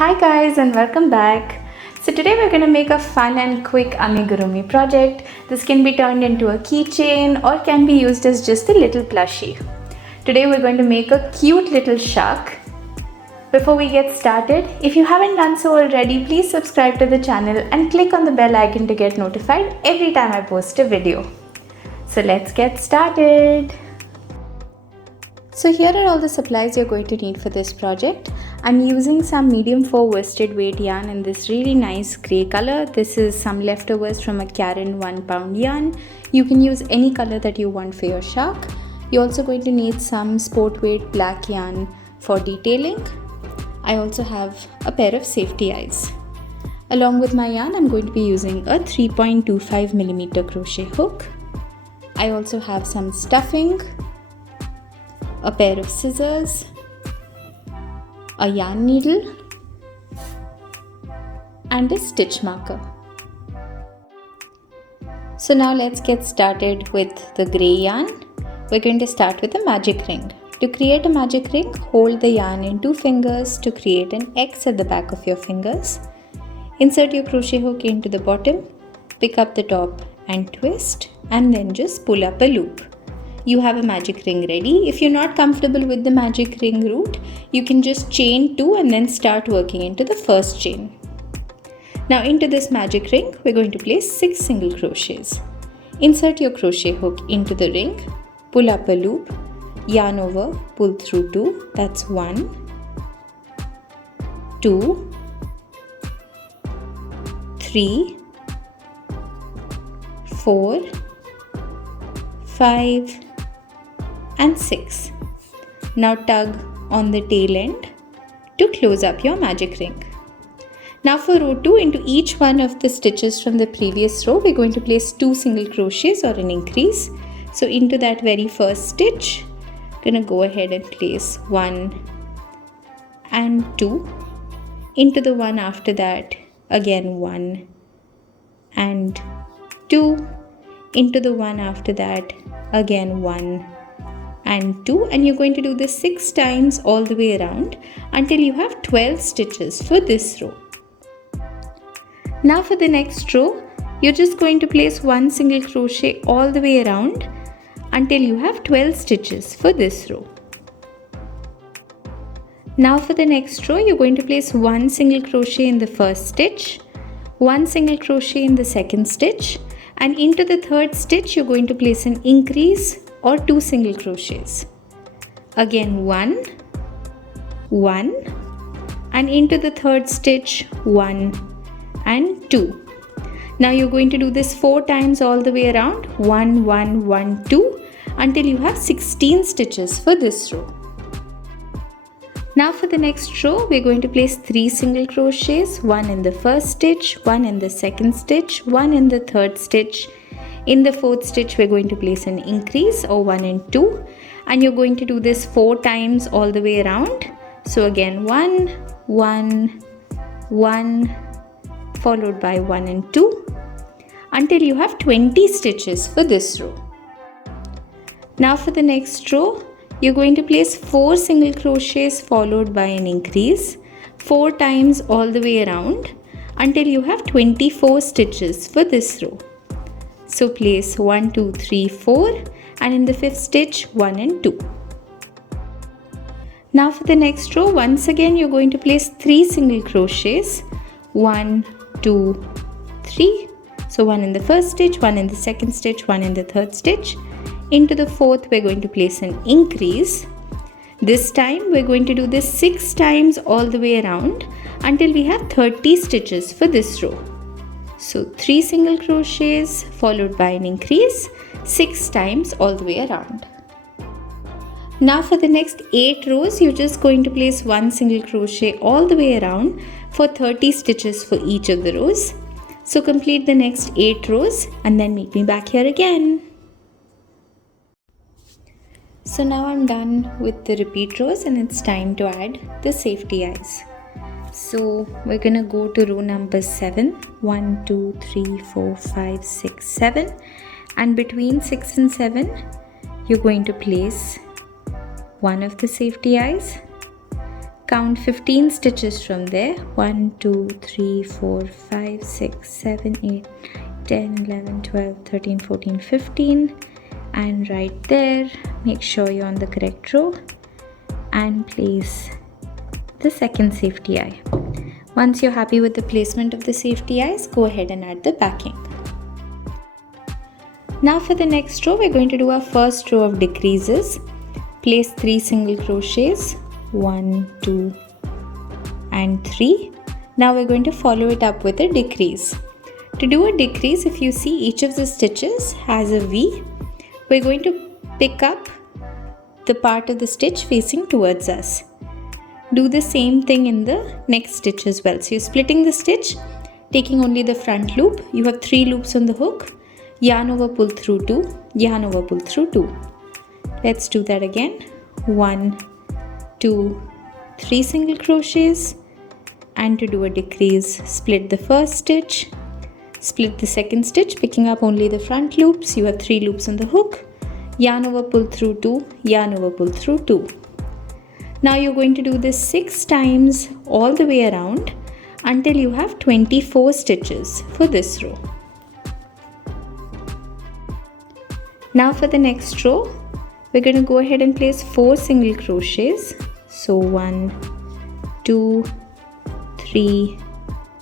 Hi guys and welcome back. So today we're going to make a fun and quick amigurumi project. This can be turned into a keychain or can be used as just a little plushie. Today we're going to make a cute little shark. Before we get started, if you haven't done so already, please subscribe to the channel and click on the bell icon to get notified every time I post a video. So let's get started. So here are all the supplies you're going to need for this project. I'm using some medium 4 worsted weight yarn in this really nice grey color. This is some leftovers from a Karen 1 pound yarn. You can use any color that you want for your shark. You're also going to need some sport weight black yarn for detailing. I also have a pair of safety eyes. Along with my yarn, I'm going to be using a 3.25mm crochet hook. I also have some stuffing, a pair of scissors, a yarn needle, and a stitch marker. So now let's get started with the grey yarn. We're going to start with a magic ring. To create a magic ring, hold the yarn in 2 fingers to create an X at the back of your fingers. Insert your crochet hook into the bottom, pick up the top and twist, and then just pull up a loop. You have a magic ring ready. If you're not comfortable with the magic ring route, you can just chain 2 and then start working into the first chain. Now into this magic ring, we're going to place 6 single crochets. Insert your crochet hook into the ring, pull up a loop, yarn over, pull through 2, that's 1, 2, 3, 4, 5, and 6. Now tug on the tail end to close up your magic ring. Now for row 2, into each one of the stitches from the previous row, we're going to place 2 single crochets or an increase. So into that very first stitch, I'm going to go ahead and place 1 and 2. Into the one after that, again 1 and 2. Into the one after that, again 1 and 2, and you're going to do this 6 times all the way around until you have 12 stitches for this row. Now for the next row, you're just going to place 1 single crochet all the way around until you have 12 stitches for this row. Now for the next row, you're going to place 1 single crochet in the first stitch, 1 single crochet in the second stitch, and into the third stitch you're going to place an increase or 2 single crochets. Again 1, 1, and into the third stitch 1 and 2. Now you're going to do this 4 times all the way around, 1, 1, 1, 2, until you have 16 stitches for this row. Now for the next row, we're going to place 3 single crochets, 1 in the first stitch, 1 in the second stitch, 1 in the third stitch. In the fourth stitch, we're going to place an increase or 1 and 2, and you're going to do this 4 times all the way around. So again 1, 1, 1, followed by 1 and 2, until you have 20 stitches for this row. Now for the next row, you're going to place 4 single crochets followed by an increase 4 times all the way around until you have 24 stitches for this row. So place 1, 2, 3, 4, and in the 5th stitch 1 and 2. Now for the next row, once again you're going to place 3 single crochets, 1, 2, 3. So 1 in the first stitch, 1 in the second stitch, 1 in the third stitch. Into the fourth, we're going to place an increase. This time we're going to do this 6 times all the way around until we have 30 stitches for this row. So 3 single crochets followed by an increase 6 times all the way around. Now for the next 8 rows, you're just going to place 1 single crochet all the way around for 30 stitches for each of the rows. So complete the next 8 rows and then meet me back here again. So now I'm done with the repeat rows and it's time to add the safety eyes. So we're gonna go to row number 7, 1, 2, 3, 4, 5, 6, 7, and between 6 and 7 you're going to place one of the safety eyes, count 15 stitches from there. 1 2 3 4 5 6 7 8 10 11 12 13 14 15, and right there make sure you're on the correct row and place the second safety eye. Once you're happy with the placement of the safety eyes, go ahead and add the backing. Now for the next row, we're going to do our first row of decreases. Place 3 single crochets, 1 2 and 3. Now we're going to follow it up with a decrease. To do a decrease, if you see each of the stitches has a V, we're going to pick up the part of the stitch facing towards us. Do the same thing in the next stitch as well. So you're splitting the stitch, taking only the front loop. You have 3 loops on the hook. Yarn over, pull through 2, yarn over, pull through 2. Let's do that again. 1 2 3 single crochets, and to do a decrease, split the first stitch, split the second stitch, picking up only the front loops. You have 3 loops on the hook. Yarn over, pull through 2, yarn over, pull through 2. Now you're going to do this 6 times all the way around until you have 24 stitches for this row. Now for the next row, we're going to go ahead and place 4 single crochets. So 1 2 3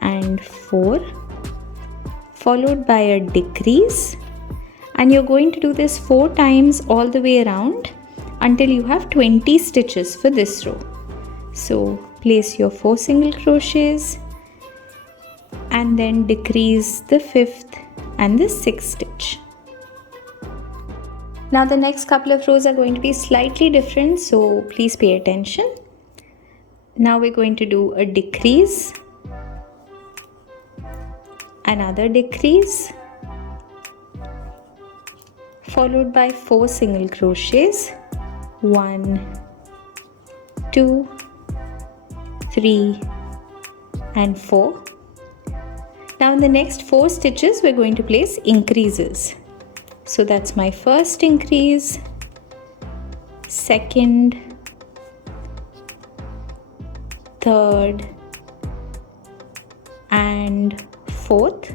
and 4, followed by a decrease, and you're going to do this 4 times all the way around until you have 20 stitches for this row. So place your 4 single crochets and then decrease the 5th and the 6th stitch. Now the next couple of rows are going to be slightly different, so please pay attention. Now we're going to do a decrease, another decrease, followed by 4 single crochets. 1 2 3 and 4. Now in the next 4 stitches we're going to place increases. So that's my first increase, second, third and fourth.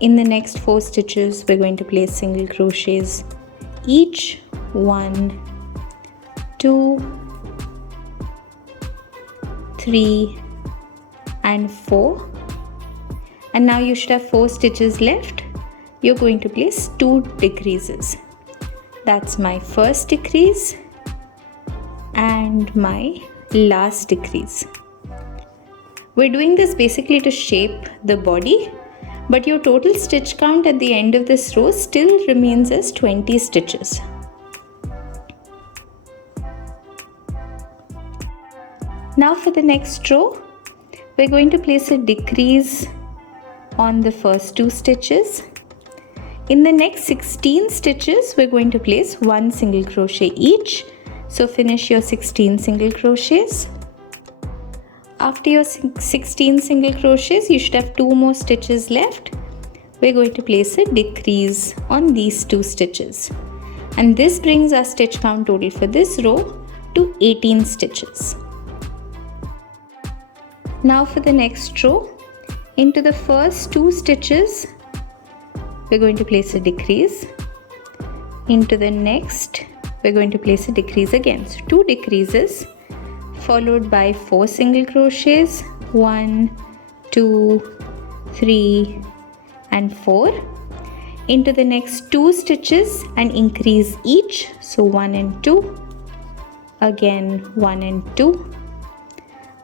In the next 4 stitches we're going to place single crochets each. 1 2 3 and 4, and now you should have 4 stitches left. You're going to place 2 decreases. That's my first decrease and my last decrease. We're doing this basically to shape the body, but your total stitch count at the end of this row still remains as 20 stitches. Now for the next row, we're going to place a decrease on the first 2 stitches. In the next 16 stitches, we're going to place 1 single crochet each. So finish your 16 single crochets. After your 16 single crochets, you should have 2 more stitches left. We're going to place a decrease on these 2 stitches. And this brings our stitch count total for this row to 18 stitches. Now for the next row, into the first 2 stitches, we're going to place a decrease. Into the next, we're going to place a decrease again. So 2 decreases, followed by 4 single crochets. 1 2 3 and 4. Into the next 2 stitches and increase each. So 1 and 2. Again 1 and 2.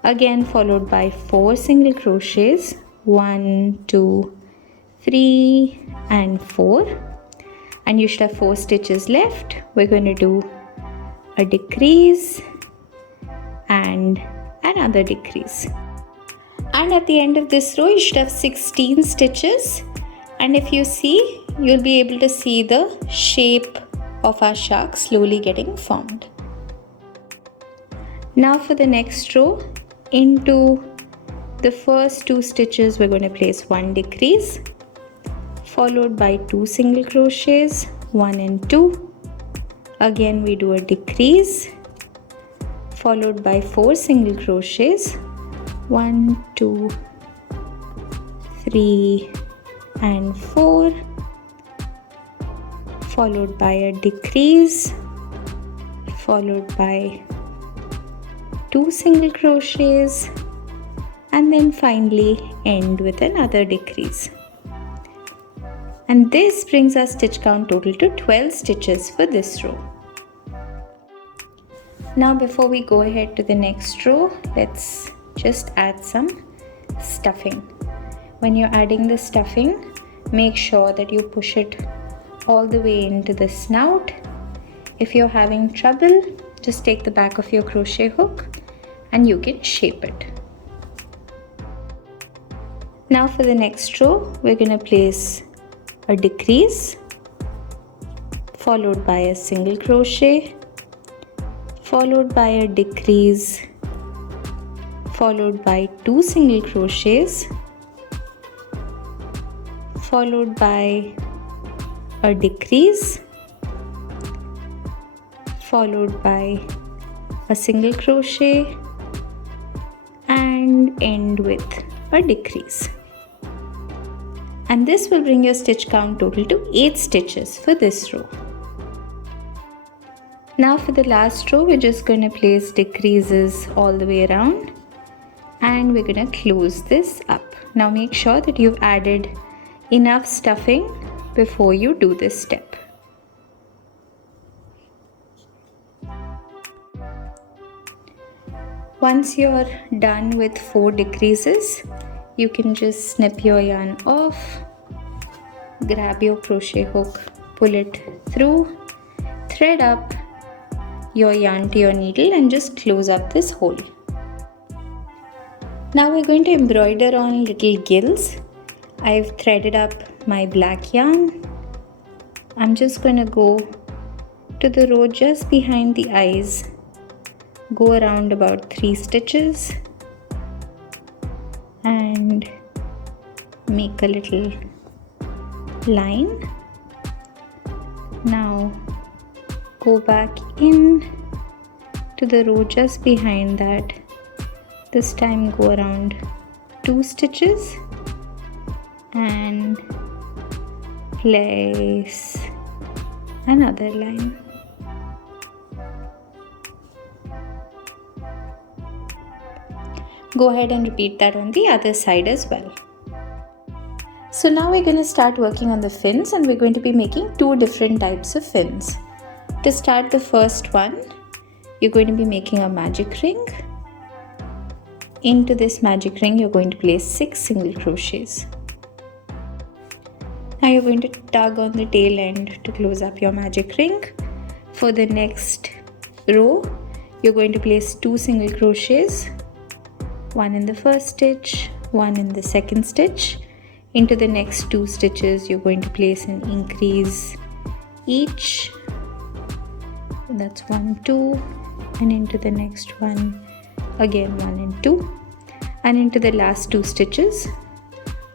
Again followed by 4 single crochets. 1 2 3 and 4, and you should have 4 stitches left. We're going to do a decrease and another decrease, and at the end of this row you should have 16 stitches, and if you see, you'll be able to see the shape of our shark slowly getting formed. Now for the next row, into the first 2 stitches we're going to place 1 decrease, followed by 2 single crochets, 1 and 2. Again we do a decrease, followed by 4 single crochets, 1, 2, 3 and 4, followed by a decrease, followed by 2 single crochets, and then finally end with another decrease. And this brings our stitch count total to 12 stitches for this row. Now before we go ahead to the next row, let's just add some stuffing. When you're adding the stuffing, make sure that you push it all the way into the snout. If you're having trouble, just take the back of your crochet hook and you can shape it. Now for the next row, we're going to place a decrease, followed by a single crochet, followed by a decrease, followed by 2 single crochets, followed by a decrease, followed by a single crochet, and end with a decrease. And this will bring your stitch count total to 8 stitches for this row. Now for the last row, we're just going to place decreases all the way around and we're going to close this up. Now make sure that you've added enough stuffing before you do this step. Once you're done with 4 decreases, you can just snip your yarn off, grab your crochet hook, pull it through, thread up your yarn to your needle and just close up this hole. Now we're going to embroider on little gills. I've threaded up my black yarn. I'm just going to go to the row just behind the eyes, go around about 3 stitches and make a little line. Now go back in to the row just behind that. This time go around 2 stitches and place another line. Go ahead and repeat that on the other side as well. So now we're going to start working on the fins and we're going to be making 2 different types of fins. To start the first one, you're going to be making a magic ring. Into this magic ring, you're going to place 6 single crochets. Now you're going to tug on the tail end to close up your magic ring. For the next row, you're going to place 2 single crochets, 1 in the first stitch, 1 in the second stitch. Into the next 2 stitches, you're going to place an increase each. That's 1, 2, and into the next one, again 1 and 2, and into the last 2 stitches,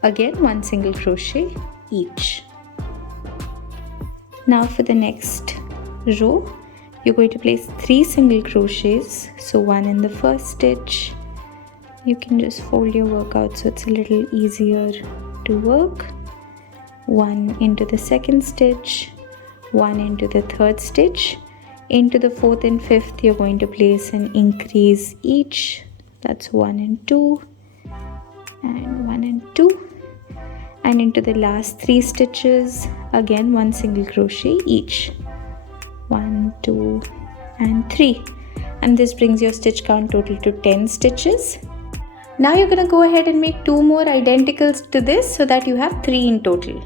again 1 single crochet each. Now for the next row, you're going to place 3 single crochets, so 1 in the first stitch. You can just fold your work out so it's a little easier to work. 1 into the second stitch, 1 into the third stitch. Into the 4th and 5th, you're going to place an increase each. That's 1 and 2, and 1 and 2. And into the last 3 stitches, again 1 single crochet each. 1, 2, and 3. And this brings your stitch count total to 10 stitches. Now you're going to go ahead and make 2 more identicals to this so that you have 3 in total.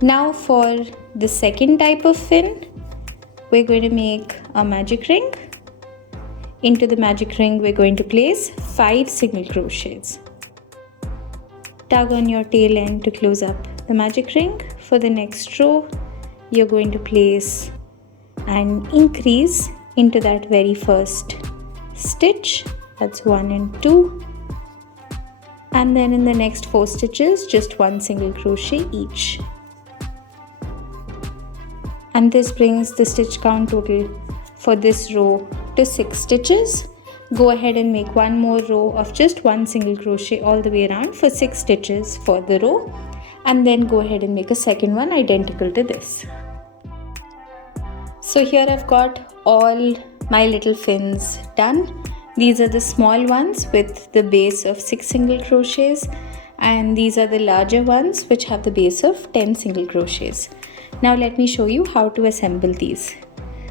Now for the second type of fin, we're going to make a magic ring. Into the magic ring, we're going to place 5 single crochets. Tug on your tail end to close up the magic ring. For the next row, you're going to place an increase into that very first stitch. That's 1 and 2. And then in the next 4 stitches, just 1 single crochet each. And this brings the stitch count total for this row to 6 stitches. Go ahead and make one more row of just one single crochet all the way around for 6 stitches for the row, and then go ahead and make a second one identical to this. So here I've got all my little fins done. These are the small ones with the base of 6 single crochets, and these are the larger ones which have the base of 10 single crochets. Now let me show you how to assemble these.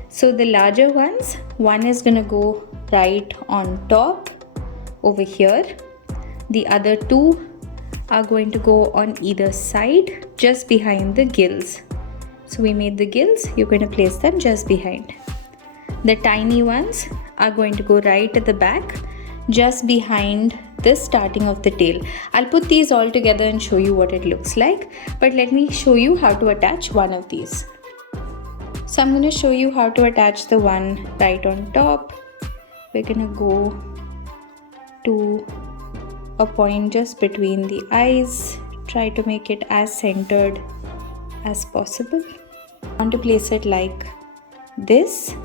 So the larger ones, one is gonna go right on top over here. The other two are going to go on either side just behind the gills. So we made the gills, you're going to place them just behind. The tiny ones are going to go right at the back just behind the starting of the tail. I'll put these all together and show you what it looks like, but let me show you how to attach one of these. So I'm going to show you how to attach the one right on top. We're going to go to a point just between the eyes. Try to make it as centered as possible. I want to place it like this,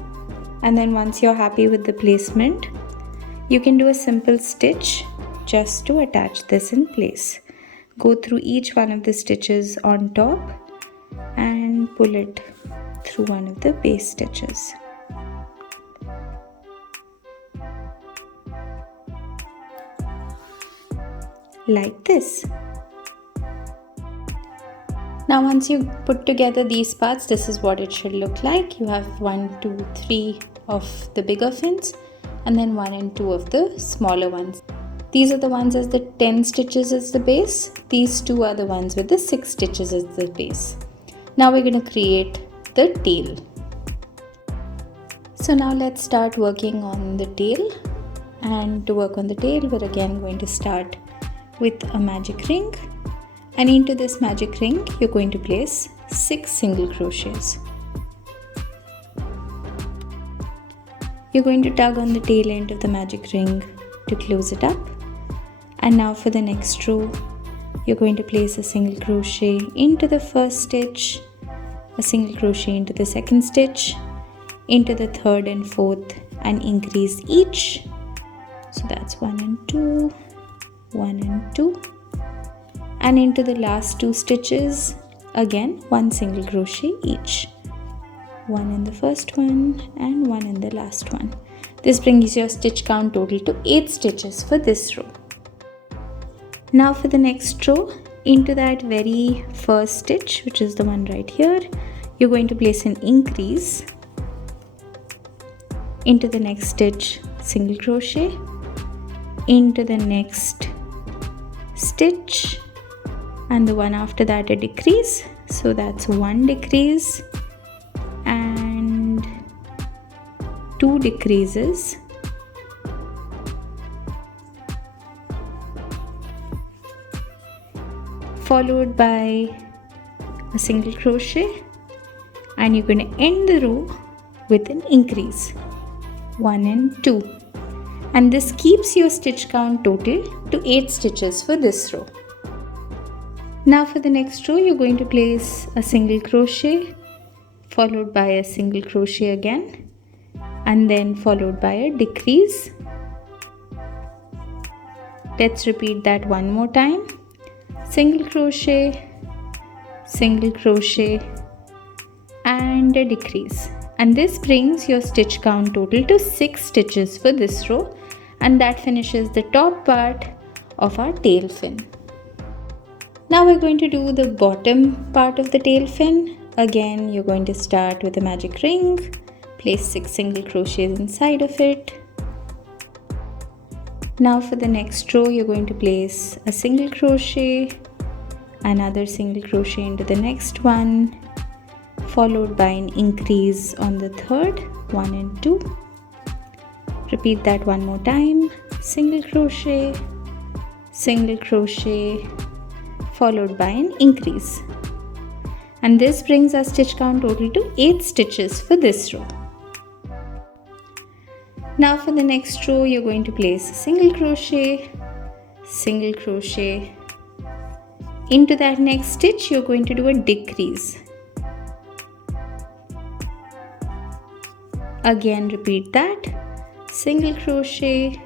and then once you're happy with the placement, you can do a simple stitch just to attach this in place. Go through each one of the stitches on top and pull it through one of the base stitches. Like this. Now once you put together these parts, this is what it should look like. You have 1, 2, 3 of the bigger fins, and then 1 and 2 of the smaller ones. These are the ones as the 10 stitches as the base. These two are the ones with the 6 stitches as the base. Now we're going to create the tail. So now let's start working on the tail. And to work on the tail, we're again going to start with a magic ring. And into this magic ring, you're going to place 6 single crochets. You're going to tug on the tail end of the magic ring to close it up. And now for the next row, you're going to place a single crochet into the first stitch, a single crochet into the second stitch, into the third and fourth, and increase each. So that's 1 and 2, 1 and 2. And into the last 2 stitches, again 1 single crochet each. 1 in the first one and 1 in the last one. This brings your stitch count total to 8 stitches for this row. Now for the next row, into that very first stitch, which is the one right here, you're going to place an increase. Into the next stitch, single crochet. Into the next stitch, and the one after that a decrease. So that's 1 decrease and 2 decreases. Followed by a single crochet, and you're going to end the row with an increase, 1 and 2, and this keeps your stitch count total to 8 stitches for this row. Now for the next row, you're going to place a single crochet followed by a single crochet again, and then followed by a decrease. Let's repeat that one more time. Single crochet, and a decrease, and this brings your stitch count total to 6 stitches for this row, and that finishes the top part of our tail fin. Now we're going to do the bottom part of the tail fin. Again, you're going to start with a magic ring, place 6 single crochets inside of it. Now for the next row, you're going to place a single crochet, another single crochet into the next one, followed by an increase on the third, 1 and 2. Repeat that one more time. Single crochet, followed by an increase. And this brings our stitch count total to 8 stitches for this row. Now for the next row, you're going to place a single crochet, into that next stitch you're going to do a decrease, Again repeat that, single crochet,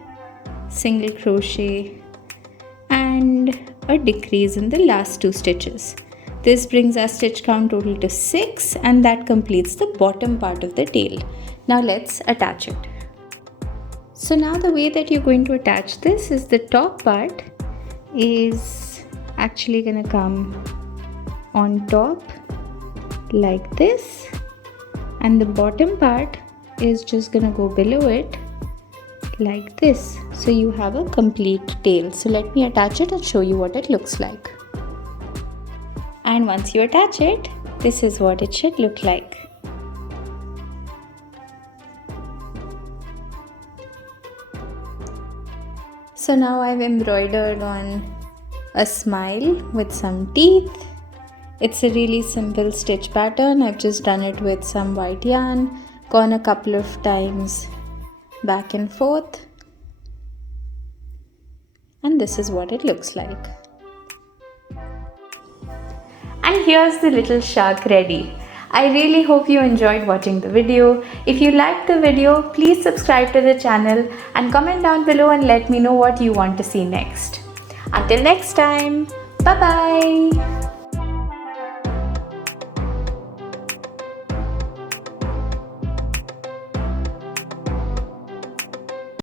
and a decrease in the last 2 stitches. This brings our stitch count total to 6, and that completes the bottom part of the tail. Now let's attach it. So now the way that you're going to attach this is the top part is actually going to come on top like this, and the bottom part is just going to go below it like this. So you have a complete tail. So let me attach it and show you what it looks like. And once you attach it, this is what it should look like. So now I've embroidered on a smile with some teeth. It's a really simple stitch pattern. I've just done it with some white yarn, gone a couple of times back and forth, and this is what it looks like. And here's the little shark ready. I really hope you enjoyed watching the video. If you liked the video, please subscribe to the channel and comment down below and let me know what you want to see next. Until next time, bye bye.